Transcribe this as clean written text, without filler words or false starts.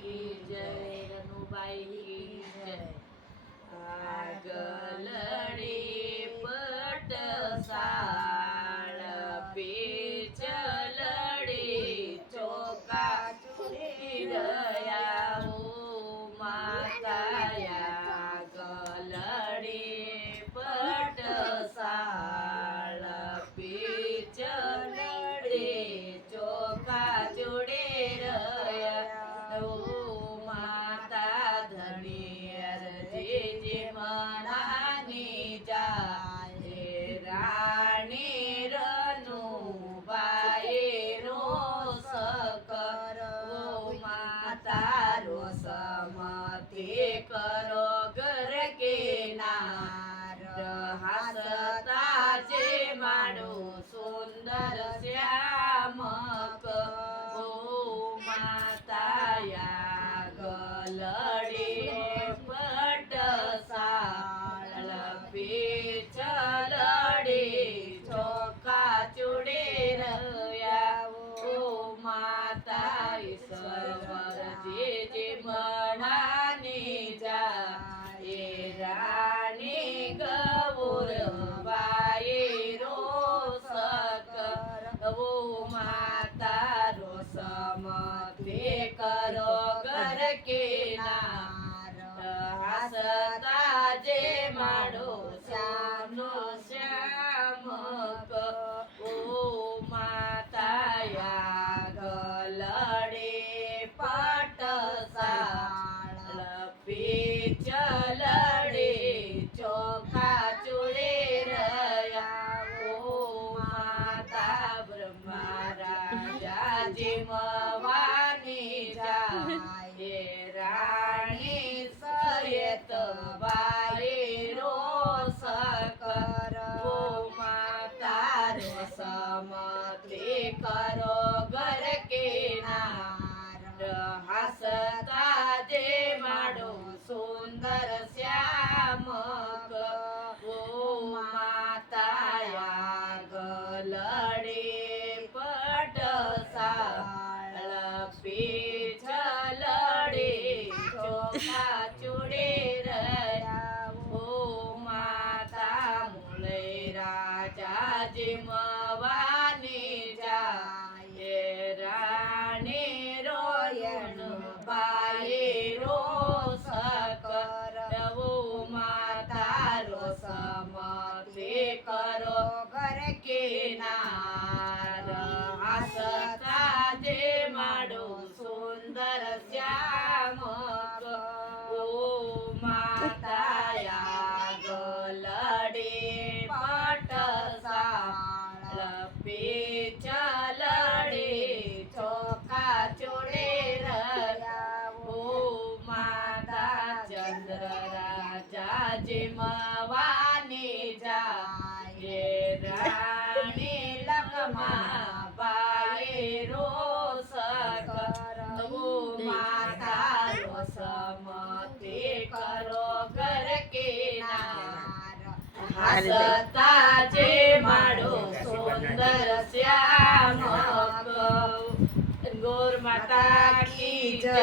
કી જય, રનુબાઈ કી જય. આગલડી પટસાળ પીચલડી ચોકા ચૂડી રહ્યા ઓ માતાયા. ગલડી પટસાળ પીચલડી ચોકા ચૂડી રહ્યા ઓ માતા. ધણી મનાની જાય રાણી રનુબાઈ રોસ કરો માતા. રોસમતી કરો ઘર કિનાર હાસતા જે માડું સુંદર શ્યામક ઓ માતાયા. ગલડી પટસાળ પીચલડી ચોકા ચૂડી રહ્યા ઓ માતા. ઈશ્વર જે મનાની જાય રાણી ગૌર બાઈ રોસ કરો માતા. રોસમતી કરો ઘર કિનાર હાસતા જે માડો શ્યામનો શ્યામક ઓ માતાયા. ગલડી પટસાળ પીચલડી ચોખા ચૂડી રહ્યા ઓ માતા. બ્રહ્મા રાજા જીમવાની જાય રાણી સયત બાઈ રોસ કરો માતા. રોસમતી કરો ઘર કિનાર હાસતા જે માડો સુંદર શ્યામક ઓ માતાયા. ગલડી પટસાળ પીચલડી ચોખા ચૂડી રહ્યા ઓ માતા. મુલે રાજા જીમવાની જાય રાણી રોયણ બાઈ રોસ કરો માતા. રોસમતી કરો ઘર કિનાર હાસતા જે માડો સુંદર શ્યામક ઓ માતાયા. ગલડી પટસાળ પીચલડી ચોખા ચૂડી રહ્યા ઓ માતા. ચંદ્ર રાજા જીમવાની જાય રાણી લખમા બાઈ રોસ કરો માતા. રોસમતી કરો ઘર કિનાર હાસતા જે માડો સુંદર શ્યામક. ગોર માતા કી જય.